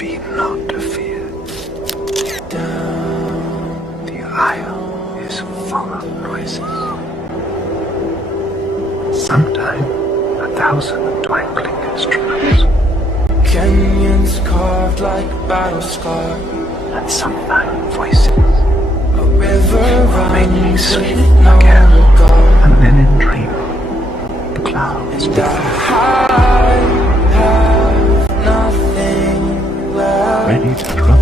be not afeared. The isle is full of noises. Sometimes 1,000 twinkling instruments. Canyons carved like battle scars. And sometimes voices. A river Make me runs sleep with no again. regard. And then in dream, the clouds And I have nothing left. ready to drop